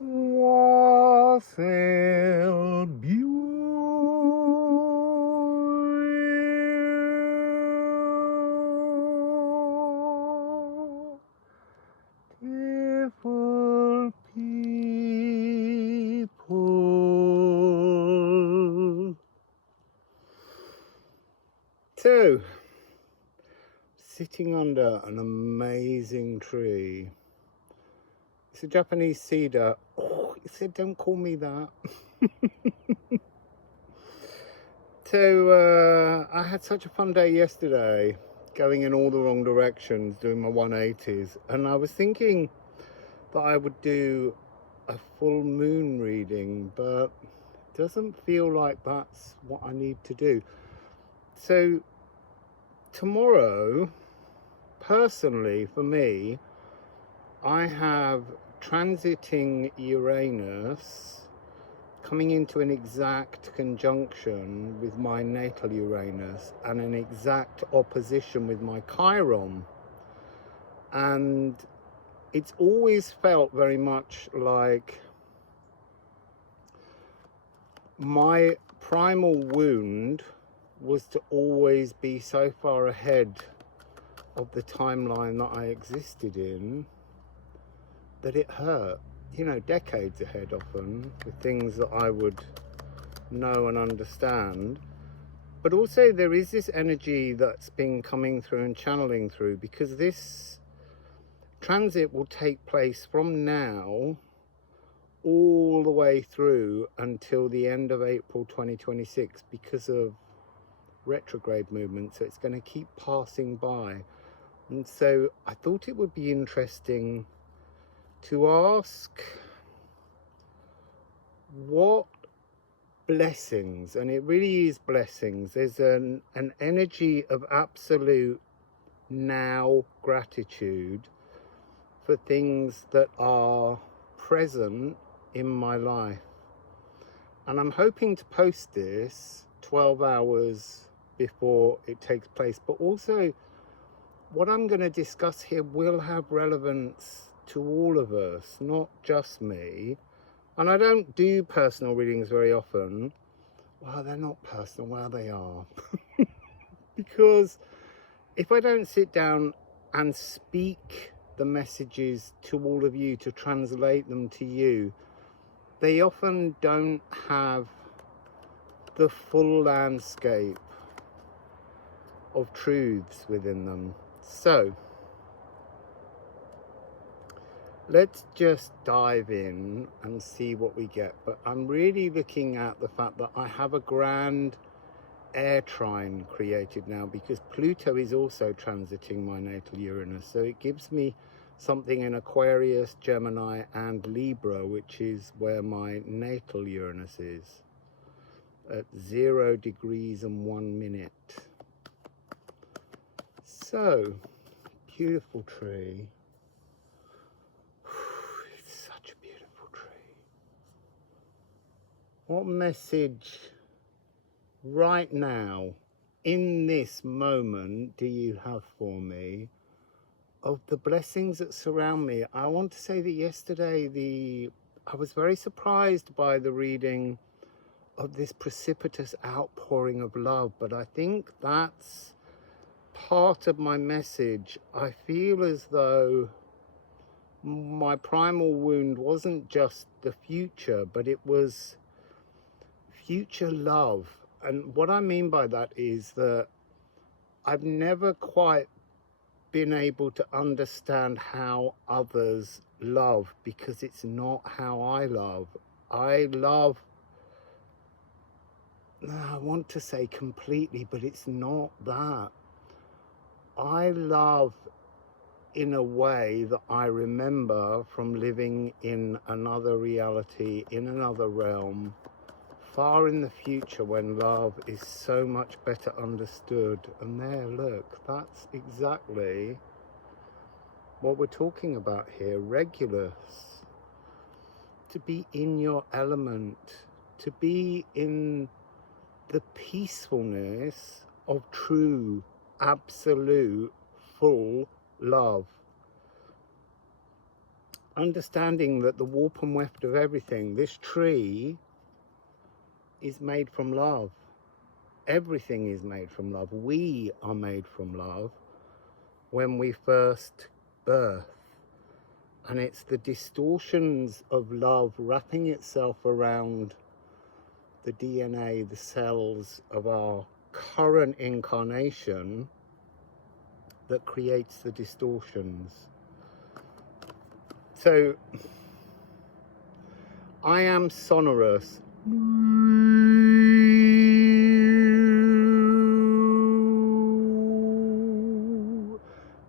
Wassail beautiful people. So, sitting under an amazing tree. It's a Japanese cedar. Oh, he said, don't call me that. So, I had such a fun day yesterday, going in all the wrong directions, doing my 180s. And I was thinking that I would do a full moon reading, but it doesn't feel like that's what I need to do. So, tomorrow, personally, for me, I have transiting Uranus coming into an exact conjunction with my natal Uranus and an exact opposition with my Chiron. And it's always felt very much like my primal wound was to always be so far ahead of the timeline that I existed in that it hurt, you know, decades ahead often, with things that I would know and understand. But also there is this energy that's been coming through and channeling through, because this transit will take place from now all the way through until the end of April 2026 because of retrograde movement. So it's going to keep passing by. And so I thought it would be interesting to ask what blessings, and it really is blessings, there's an energy of absolute now gratitude for things that are present in my life. And I'm hoping to post this 12 hours before it takes place, but also what I'm going to discuss here will have relevance to all of us, not just me. And I don't do personal readings very often. Well, they're not personal. Well, they are. Because if I don't sit down and speak the messages to all of you, to translate them to you, they often don't have the full landscape of truths within them. So let's just dive in and see what we get. But I'm really looking at the fact that I have a grand air trine created now, because Pluto is also transiting my natal Uranus. So it gives me something in Aquarius, Gemini and Libra, which is where my natal Uranus is, at 0 degrees and 1 minute. So, beautiful tree. It's such a beautiful tree. What message right now, in this moment, do you have for me of the blessings that surround me? I want to say that yesterday I was very surprised by the reading of this precipitous outpouring of love, but I think that's part of my message. I feel as though my primal wound wasn't just the future, but it was future love. And what I mean by that is that I've never quite been able to understand how others love, because it's not how I love. I want to say completely, but it's not that. I love in a way that I remember from living in another reality, in another realm, far in the future, when love is so much better understood. And there, look, that's exactly what we're talking about here. Regulus. To be in your element, to be in the peacefulness of true, absolute, full love. understanding that the warp and weft of everything, this tree is made from love. Everything is made from love. We are made from love when we first birth. And it's the distortions of love wrapping itself around the DNA, the cells of our current incarnation that creates the distortions. So, I am sonorous.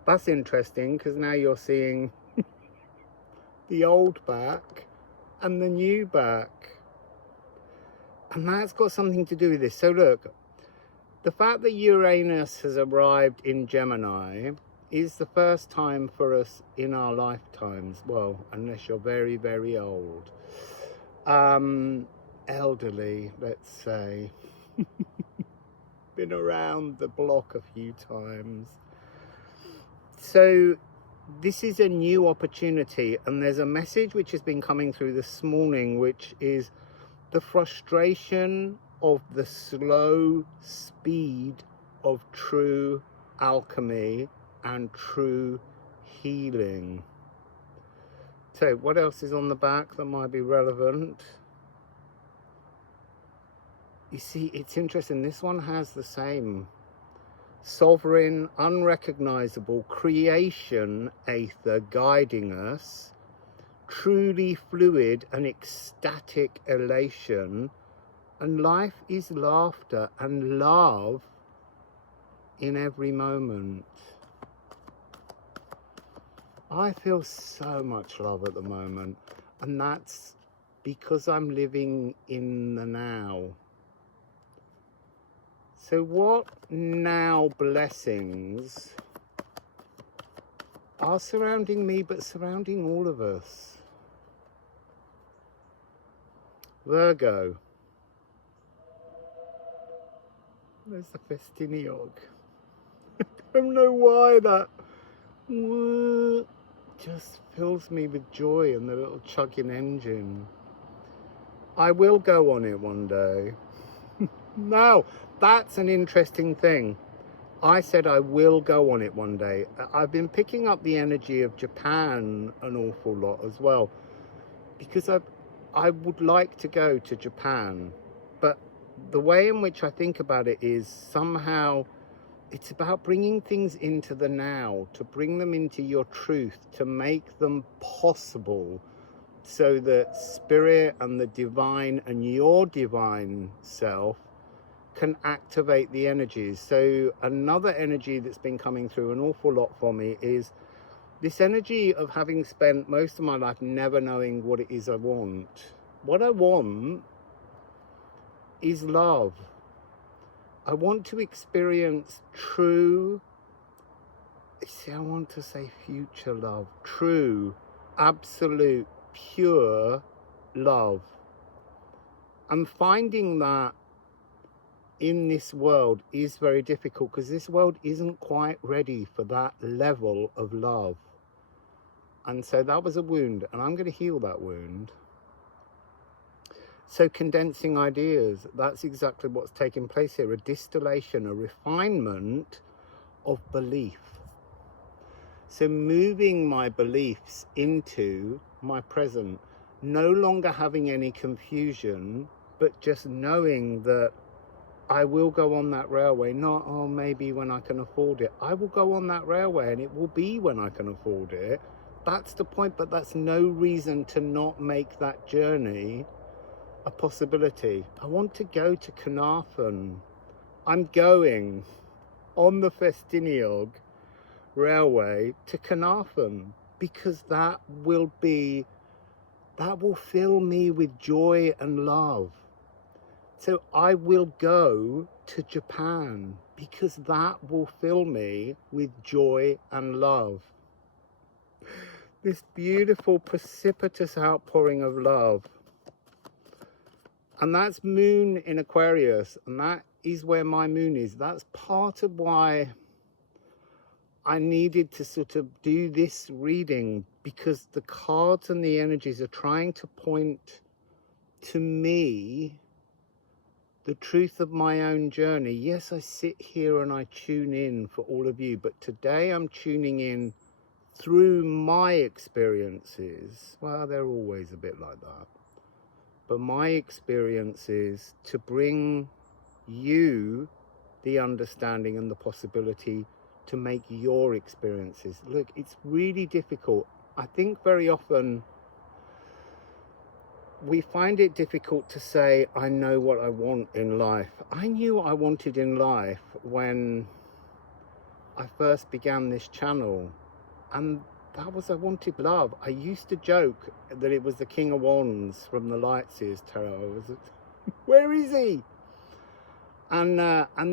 That's interesting, because now you're seeing the old back and the new back. And that's got something to do with this. So look, the fact that Uranus has arrived in Gemini is the first time for us in our lifetimes. Well, unless you're very, very old. Elderly, let's say. Been around the block a few times. So this is a new opportunity, and there's a message which has been coming through this morning, which is the frustration of the slow speed of true alchemy and true healing. So what else is on the back that might be relevant? You see, it's interesting, this one has the same sovereign, unrecognizable creation aether guiding us, truly fluid and ecstatic elation, and life is laughter and love in every moment. I feel so much love at the moment, and that's because I'm living in the now. So what now blessings are surrounding me, but surrounding all of us? Virgo. There's the Festiniog. I don't know why that just fills me with joy, and the little chugging engine. I will go on it one day. Now, that's an interesting thing. I said I will go on it one day. I've been picking up the energy of Japan an awful lot as well, because I would like to go to Japan, but the way in which I think about it is somehow it's about bringing things into the now, to bring them into your truth, to make them possible, so that spirit and the divine and your divine self can activate the energies. So another energy that's been coming through an awful lot for me is this energy of having spent most of my life never knowing what it is I want. What I want is love. I want to experience true, I want to say future love, true, absolute, pure love. And finding that in this world is very difficult, because this world isn't quite ready for that level of love. And so that was a wound, and I'm going to heal that wound. So condensing ideas, that's exactly what's taking place here. A distillation, a refinement of belief. So moving my beliefs into my present, no longer having any confusion, but just knowing that I will go on that railway, not, oh, maybe when I can afford it. I will go on that railway, and it will be when I can afford it. That's the point, but that's no reason to not make that journey a possibility. I want to go to Carnarvon. I'm going on the Festiniog railway to Carnarvon, because that will fill me with joy and love. So I will go to Japan, because that will fill me with joy and love. This beautiful, precipitous outpouring of love. And that's moon in Aquarius, and that is where my moon is. That's part of why I needed to sort of do this reading, because the cards and the energies are trying to point to me the truth of my own journey. Yes, I sit here and I tune in for all of you, but today I'm tuning in through my experiences. Well, they're always a bit like that. But my experiences to bring you the understanding and the possibility to make your experiences. Look, it's really difficult. I think very often we find it difficult to say, I know what I want in life. I knew what I wanted in life when I first began this channel, and that was, I wanted love. I used to joke that it was the King of Wands from the Lightseers Tarot. Where is he? And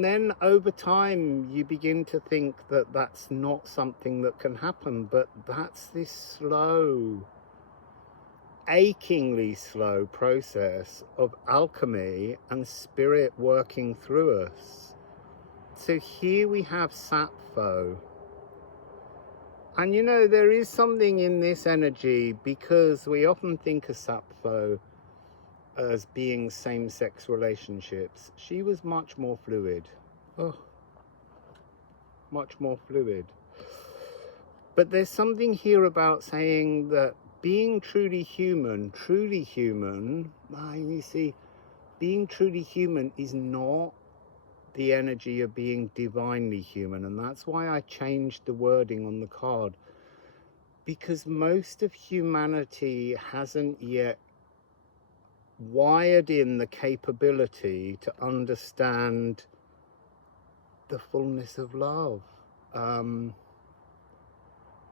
then over time you begin to think that that's not something that can happen, but that's this slow, achingly slow process of alchemy and spirit working through us. So here we have Sappho. And you know, there is something in this energy, because we often think of Sappho as being same-sex relationships. She was much more fluid. Oh, much more fluid. But there's something here about saying that being truly human, you see, being truly human is not the energy of being divinely human. And that's why I changed the wording on the card, because most of humanity hasn't yet wired in the capability to understand the fullness of love.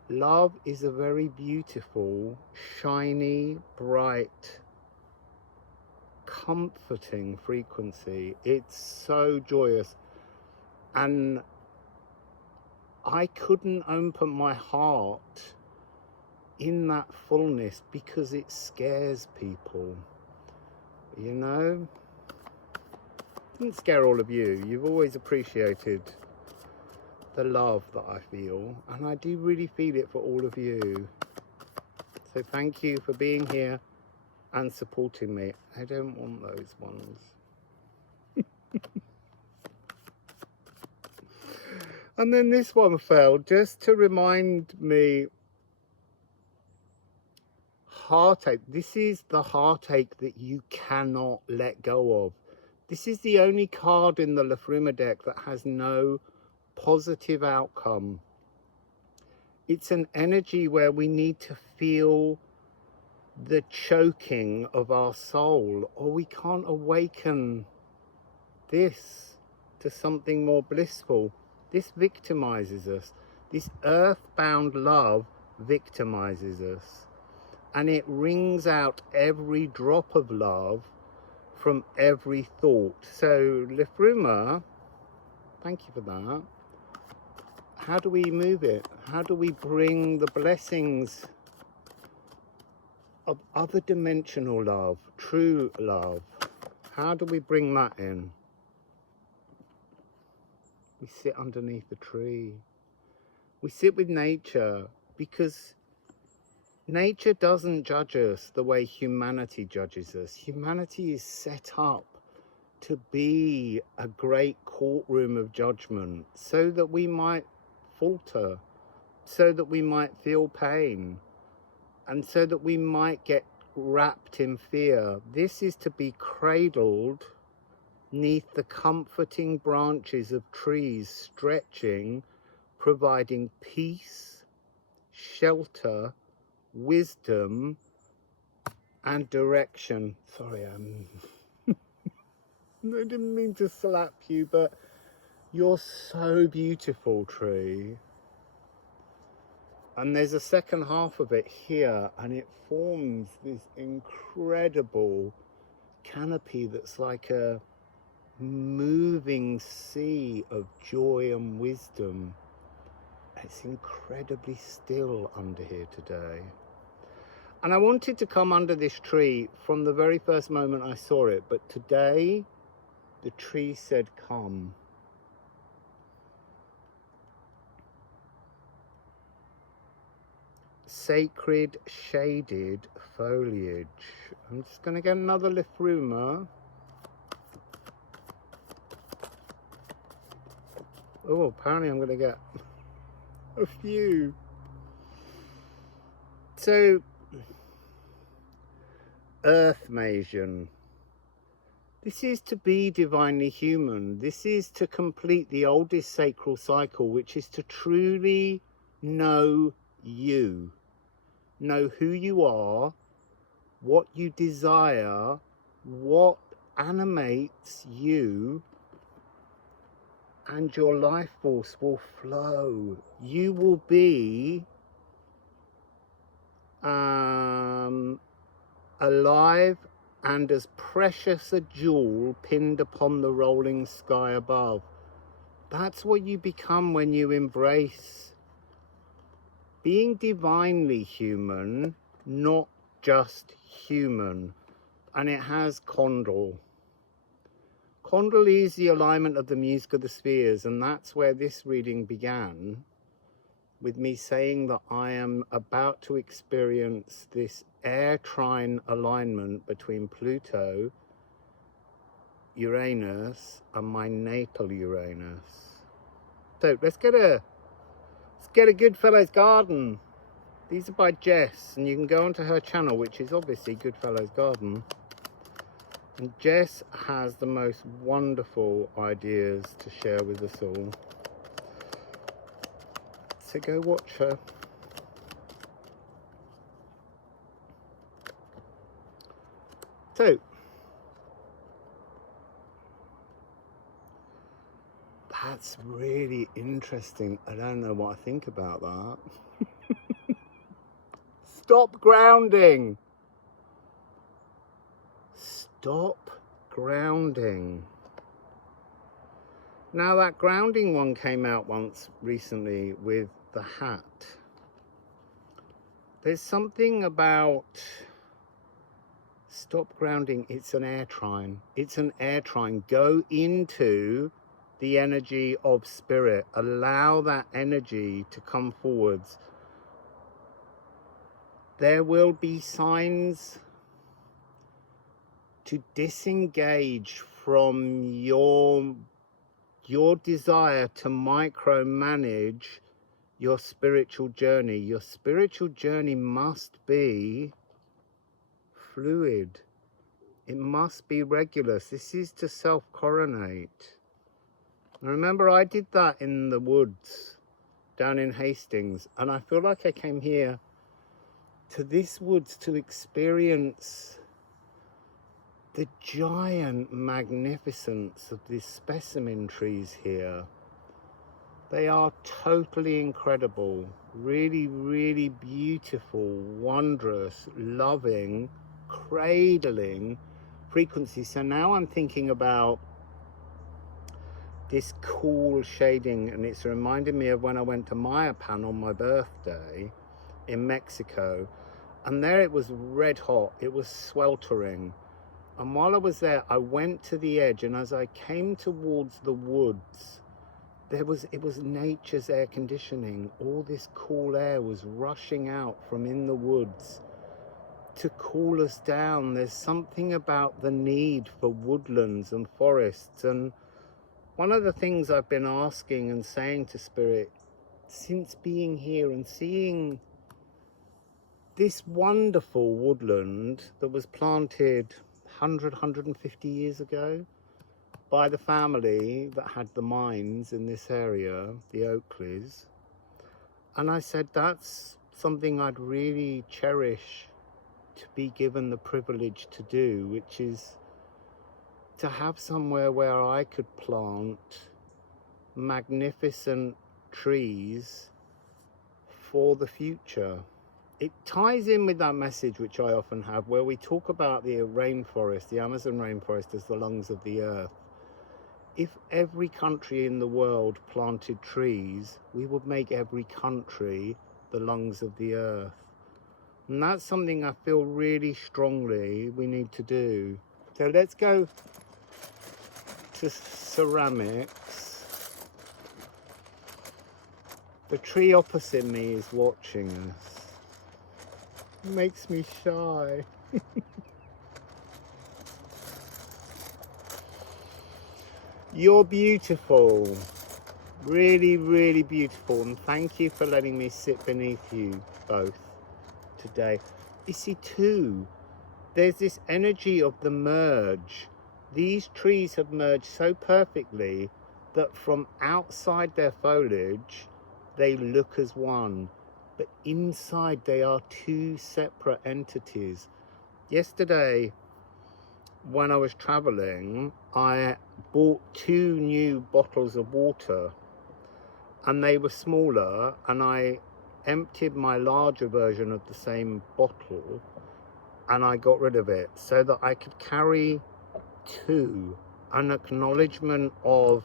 Love is a very beautiful, shiny, bright, comforting frequency. It's so joyous, and I couldn't open my heart in that fullness because it scares people. You know, it didn't scare all of you. You've always appreciated the love that I feel, and I do really feel it for all of you. So thank you for being here and supporting me. I don't want those ones. And then this one fell just to remind me, heartache. This is the heartache that you cannot let go of. This is the only card in the Liffruma deck that has no positive outcome. It's an energy where we need to feel the choking of our soul, or we can't awaken this to something more blissful. This victimizes us. This earthbound love victimizes us, and it wrings out every drop of love from every thought. So Liffruma, thank you for that. How do we move it? How do we bring the blessings of other dimensional love, true love? How do we bring that in? We sit underneath the tree. We sit with nature, because nature doesn't judge us the way humanity judges us. Humanity is set up to be a great courtroom of judgment, so that we might falter, so that we might feel pain, and so that we might get wrapped in fear. This is to be cradled neath the comforting branches of trees, stretching, providing peace, shelter, wisdom, and direction. Sorry, I didn't mean to slap you, but you're so beautiful, tree. And there's a second half of it here, and it forms this incredible canopy that's like a moving sea of joy and wisdom. It's incredibly still under here today. And I wanted to come under this tree from the very first moment I saw it, but today the tree said, come. sacred shaded foliage. I'm just going to get another Liffruma. Oh, apparently I'm going to get a few. So, Earth Masion. This is to be divinely human. This is to complete the oldest sacral cycle, which is to truly know you. Know who you are, what you desire, what animates you, and your life force will flow. You will be alive and as precious a jewel pinned upon the rolling sky above. That's what you become when you embrace being divinely human, not just human. And it has Condal. Condal is the alignment of the music of the spheres, and that's where this reading began, with me saying that I am about to experience this air trine alignment between Pluto, Uranus, and my natal Uranus. So let's get a Goodfellow's Garden. These are by Jess, and you can go onto her channel, which is obviously Goodfellow's Garden. And Jess has the most wonderful ideas to share with us all. So go watch her. So, that's really interesting. I don't know what I think about that. Stop grounding. Stop grounding. Now that grounding one came out once recently with the hat. There's something about stop grounding. It's an air trine. It's an air trine. Go into the energy of spirit. Allow that energy to come forwards. There will be signs to disengage from your desire to micromanage your spiritual journey. Your spiritual journey must be fluid. It must be regular. This is to self-coronate. Remember, I did that in the woods down in Hastings, and I feel like I came here to this woods to experience the giant magnificence of these specimen trees here. They are totally incredible, really, really beautiful, wondrous, loving, cradling frequency. So now I'm thinking about this cool shading, and it's reminding me of when I went to Mayapan on my birthday in Mexico, and there it was red hot, it was sweltering. And while I was there, I went to the edge, and as I came towards the woods, it was nature's air conditioning. All this cool air was rushing out from in the woods to cool us down. There's something about the need for woodlands and forests. And one of the things I've been asking and saying to Spirit since being here and seeing this wonderful woodland that was planted 150 years ago by the family that had the mines in this area, the Oakleys. And I said, that's something I'd really cherish to be given the privilege to do, which is to have somewhere where I could plant magnificent trees for the future. It ties in with that message which I often have, where we talk about the rainforest, the Amazon rainforest, as the lungs of the earth. If every country in the world planted trees, we would make every country the lungs of the earth. And that's something I feel really strongly we need to do. So let's go to ceramics. The tree opposite me is watching us. makes me shy. You're beautiful. Really, really beautiful. And thank you for letting me sit beneath you both today. You see, too, there's this energy of the merge. These trees have merged so perfectly that from outside their foliage, they look as one. But inside, they are two separate entities. Yesterday, when I was traveling, I bought 2 new bottles of water, and they were smaller, and I emptied my larger version of the same bottle and I got rid of it so that I could carry 2, an acknowledgement of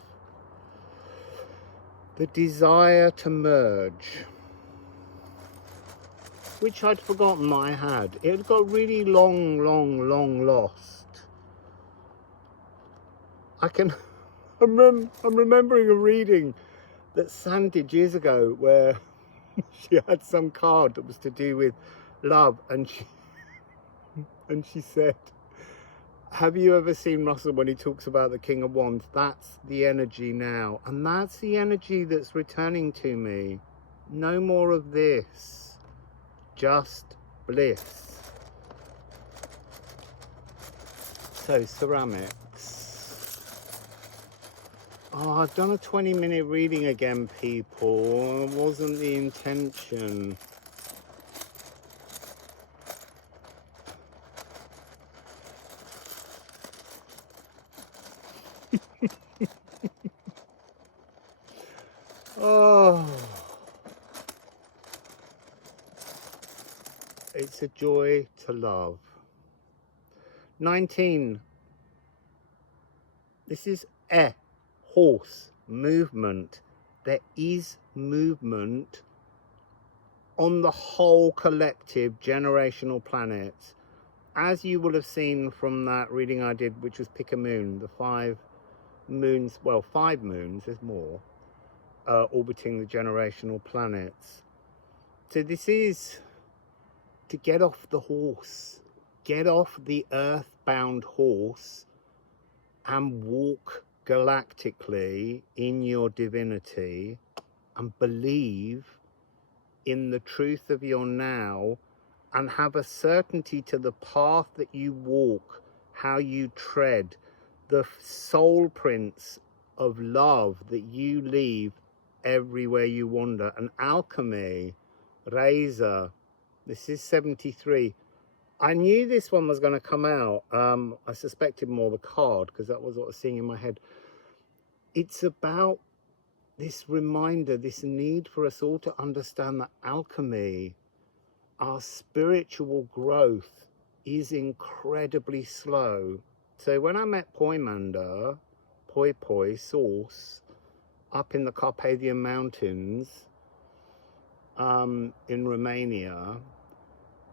the desire to merge, which I'd forgotten I had. It had got really long lost. I'm remembering a reading that San did years ago where she had some card that was to do with love, and she said, have you ever seen Russell when he talks about the King of Wands? That's the energy now, and that's the energy that's returning to me. No more of this, just bliss. So ceramics. Oh, I've done a 20-minute reading again, people. It wasn't the intention. Oh, it's a joy to love. 19. This is a horse movement. There is movement on the whole collective generational planet. As you will have seen from that reading I did, which was Pick a Moon, the 5 moons, well, 5 moons, there's more, orbiting the generational planets. So this is to get off the horse, get off the earthbound horse and walk galactically in your divinity and believe in the truth of your now and have a certainty to the path that you walk, how you tread, the soul prints of love that you leave everywhere you wander. And alchemy, razor, this is 73. I knew this one was going to come out. I suspected more the card because that was what I was seeing in my head. It's about this reminder, this need for us all to understand that alchemy, our spiritual growth, is incredibly slow. So when I met Poimander, Poi Source, up in the Carpathian Mountains in Romania,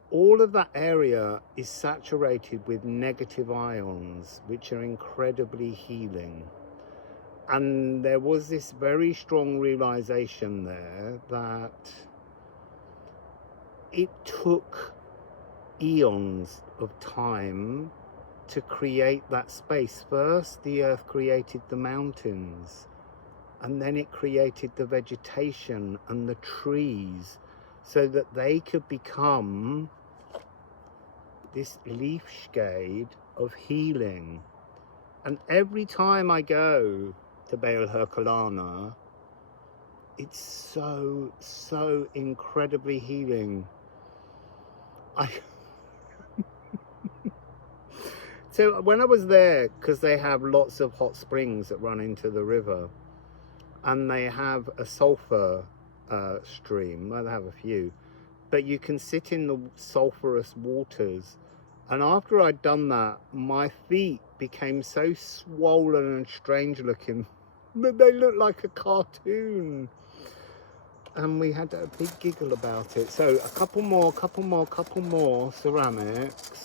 all of that area is saturated with negative ions, which are incredibly healing. And there was this very strong realization there that it took eons of time to create that space. First, the earth created the mountains, and then it created the vegetation and the trees so that they could become this leafshade of healing. And every time I go to Baal Herculana, it's so incredibly healing. So when I was there, because they have lots of hot springs that run into the river, and they have a sulfur stream, well, they have a few, but you can sit in the sulfurous waters. And after I'd done that, my feet became so swollen and strange looking that they looked like a cartoon. And we had a big giggle about it. So a couple more ceramics.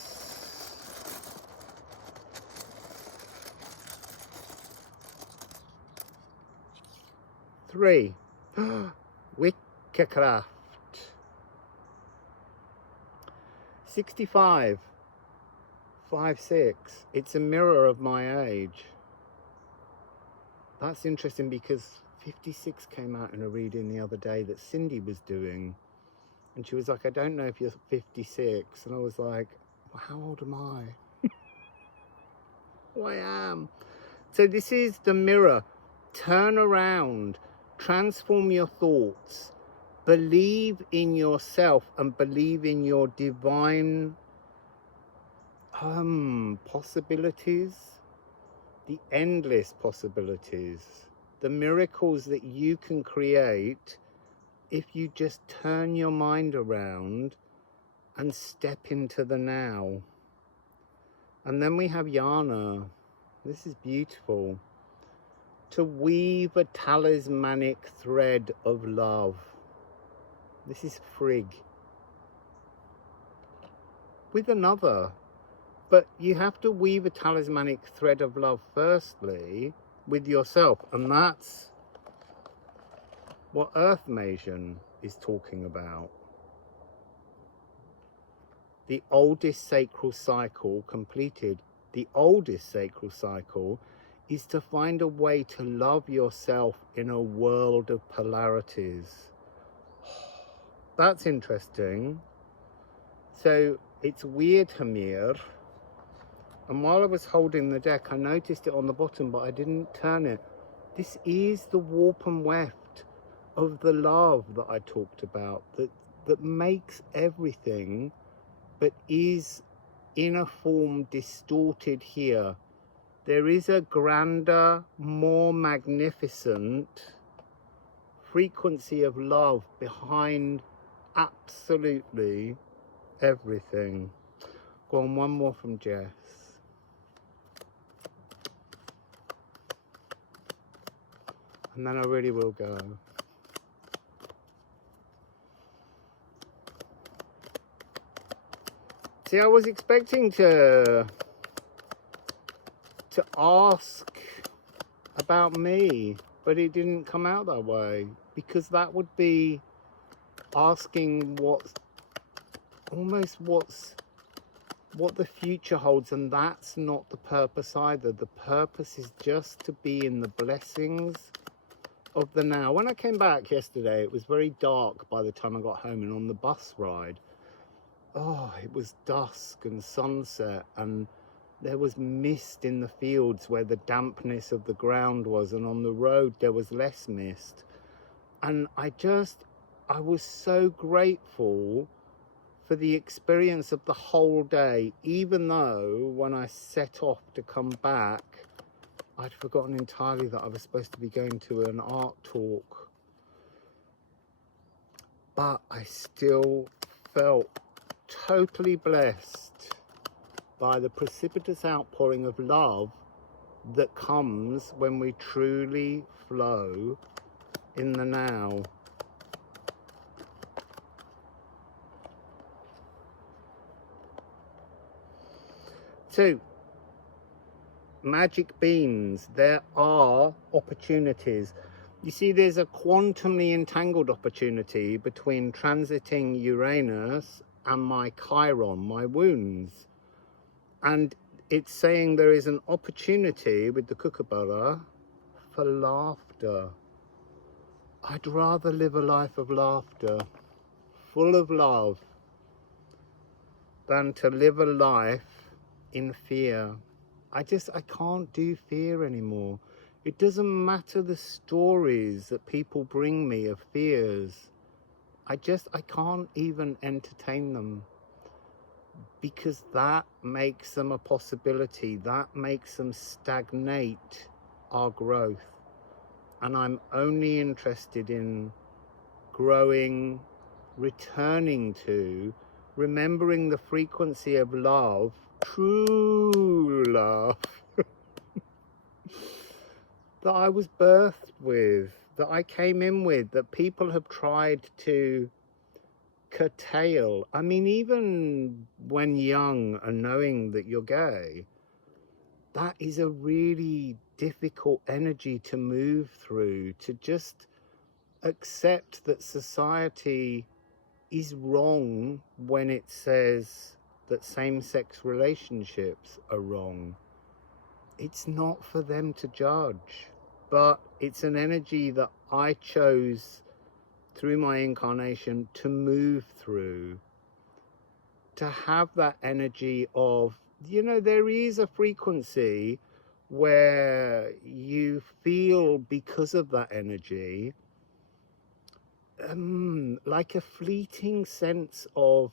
Three. Witchcraft. 65, 5-6. It's a mirror of my age. That's interesting because 56 came out in a reading the other day that Cindy was doing. And she was like, I don't know if you're 56. And I was like, well, how old am I? Oh, I am. So this is the mirror. Turn around, transform your thoughts, believe in yourself and believe in your divine possibilities, the endless possibilities, the miracles that you can create if you just turn your mind around and step into the now. And then we have Yana. This is beautiful. To weave a talismanic thread of love. This is Frigg. With another. But you have to weave a talismanic thread of love firstly with yourself. And that's what Earth Masion is talking about. The oldest sacral cycle completed. The oldest sacral cycle is to find a way to love yourself in a world of polarities. That's interesting. So it's weird, Hamir. And while I was holding the deck, I noticed it on the bottom, but I didn't turn it. This is the warp and weft of the love that I talked about, that makes everything, but is in a form distorted here. There is a grander, more magnificent frequency of love behind absolutely everything. Go on, one more from Jess. And then I really will go. See, I was expecting to ask about me, but it didn't come out that way, because that would be asking what the future holds, and that's not the purpose either. The purpose is just to be in the blessings of the now. When I came back yesterday, it was very dark by the time I got home, and on the bus ride, it was dusk and sunset, and there was mist in the fields where the dampness of the ground was, and on the road there was less mist. And I was so grateful for the experience of the whole day, even though when I set off to come back, I'd forgotten entirely that I was supposed to be going to an art talk. But I still felt totally blessed by the precipitous outpouring of love that comes when we truly flow in the now. So, magic beans, there are opportunities. You see, there's a quantumly entangled opportunity between transiting Uranus and my Chiron, my wounds. And it's saying there is an opportunity with the kookaburra for laughter. I'd rather live a life of laughter, full of love, than to live a life in fear. I can't do fear anymore. It doesn't matter the stories that people bring me of fears. I can't even entertain them, because that makes them a possibility. That makes them stagnate our growth. And I'm only interested in growing, returning to, remembering the frequency of love, true love, that I was birthed with, that I came in with, that people have tried to curtail. I mean, even when young and knowing that you're gay, that is a really difficult energy to move through, to just accept that society is wrong when it says that same-sex relationships are wrong. It's not for them to judge, but it's an energy that I chose through my incarnation to move through, to have that energy of, you know, there is a frequency where you feel, because of that energy, like a fleeting sense of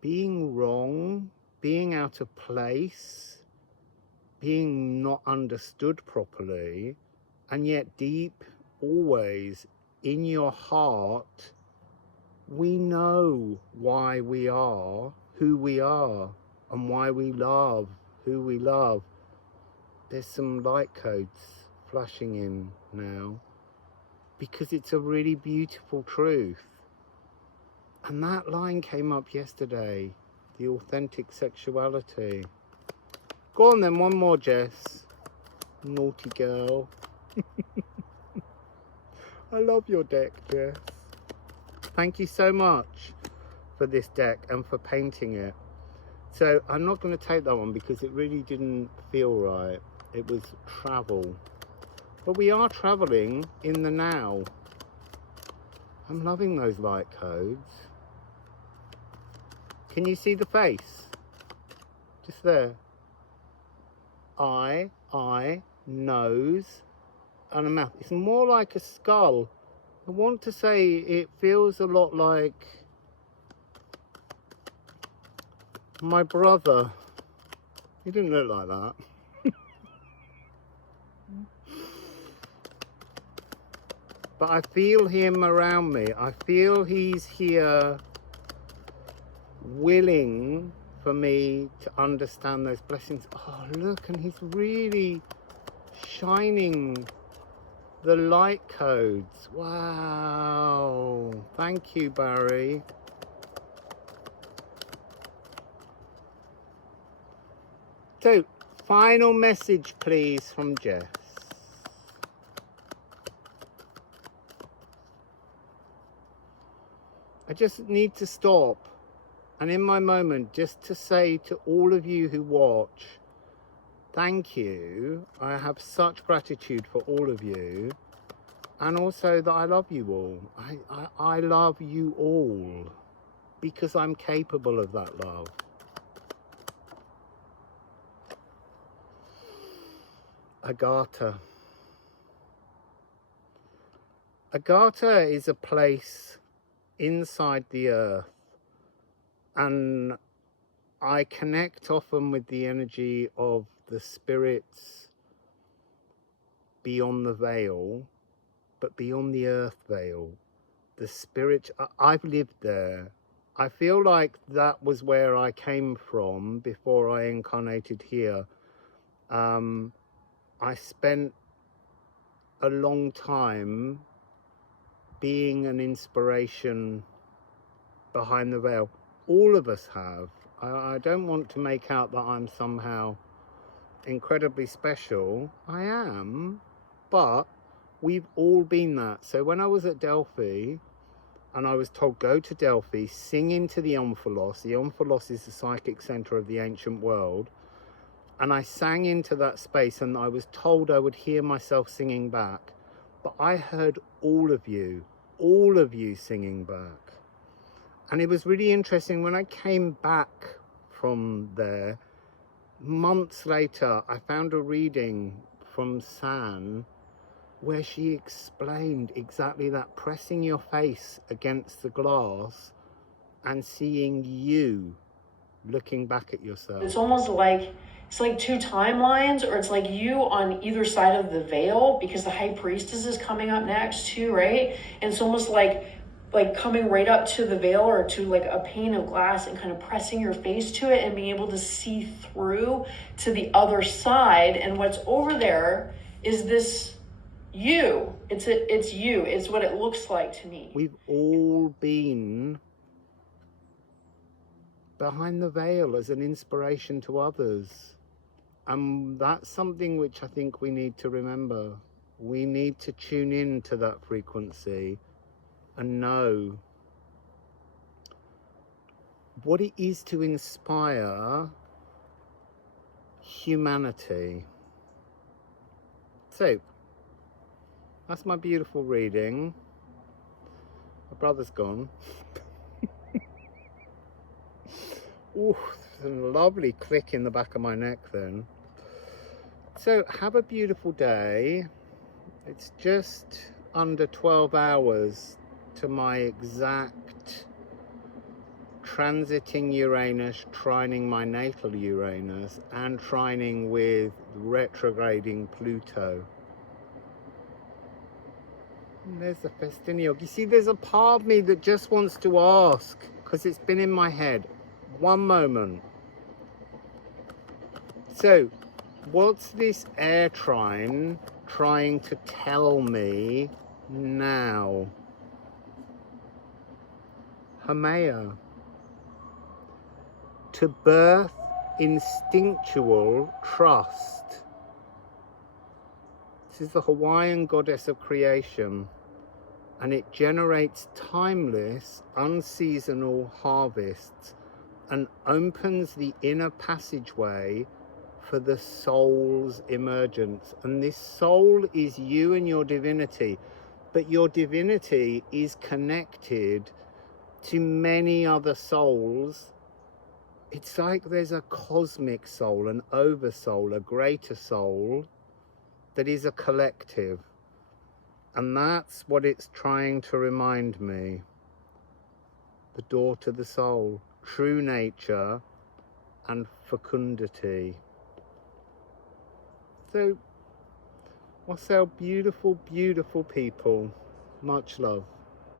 being wrong, being out of place, being not understood properly, and yet deep, always in your heart, we know why we are who we are and why we love who we love. There's some light codes flashing in now, because it's a really beautiful truth. And that line came up yesterday, the authentic sexuality. Go on then, one more, Jess. Naughty girl. I love your deck, Jess. Thank you so much for this deck and for painting it. So I'm not going to take that one because it really didn't feel right. It was travel. But we are traveling in the now. I'm loving those light codes. Can you see the face? Just there. Eye, nose, and a mouth. It's more like a skull. I want to say it feels a lot like my brother. He didn't look like that. But I feel him around me. I feel he's here, willing for me to understand those blessings. Oh, look, and he's really shining the light codes. Wow. Thank you, Barry. So, final message, please, from Jess. I just need to stop, and in my moment, just to say to all of you who watch, thank you. I have such gratitude for all of you, and also that I love you all. I love you all because I'm capable of that love. Agartha. Agartha is a place inside the earth, and I connect often with the energy of the spirits beyond the veil, but beyond the earth veil. The spirit, I've lived there. I feel like that was where I came from before I incarnated here. I spent a long time being an inspiration behind the veil. All of us have. I don't want to make out that I'm somehow incredibly special. I am, but we've all been that. So when I was at Delphi, and I was told, go to Delphi, sing into the Omphalos. The Omphalos is the psychic center of the ancient world. And I sang into that space, and I was told I would hear myself singing back. But I heard all of you singing back. And it was really interesting when I came back from there, months later, I found a reading from San where she explained exactly that, pressing your face against the glass and seeing you looking back at yourself. It's almost like, it's like two timelines, or it's like you on either side of the veil, because the high priestess is coming up next too, right? And it's almost like coming right up to the veil, or to like a pane of glass, and kind of pressing your face to it and being able to see through to the other side. And what's over there is this you. It's you. It's what it looks like to me. We've all been behind the veil as an inspiration to others. And that's something which I think we need to remember. We need to tune in to that frequency and know what it is to inspire humanity. So, that's my beautiful reading. My brother's gone. Ooh, there's a lovely click in the back of my neck then. So, have a beautiful day. It's just under 12 hours to my exact transiting Uranus, trining my natal Uranus, and trining with retrograding Pluto. And there's the Festiniog. You see, there's a part of me that just wants to ask, because it's been in my head. One moment. So, what's this air trine trying to tell me now? Haumea. To birth instinctual trust. This is the Hawaiian goddess of creation, and it generates timeless, unseasonal harvests and opens the inner passageway for the soul's emergence. And this soul is you and your divinity, but your divinity is connected to many other souls. It's like there's a cosmic soul, an oversoul, a greater soul that is a collective. And that's what it's trying to remind me. The door to the soul, true nature and fecundity. So, Wassail, beautiful, beautiful people. Much love.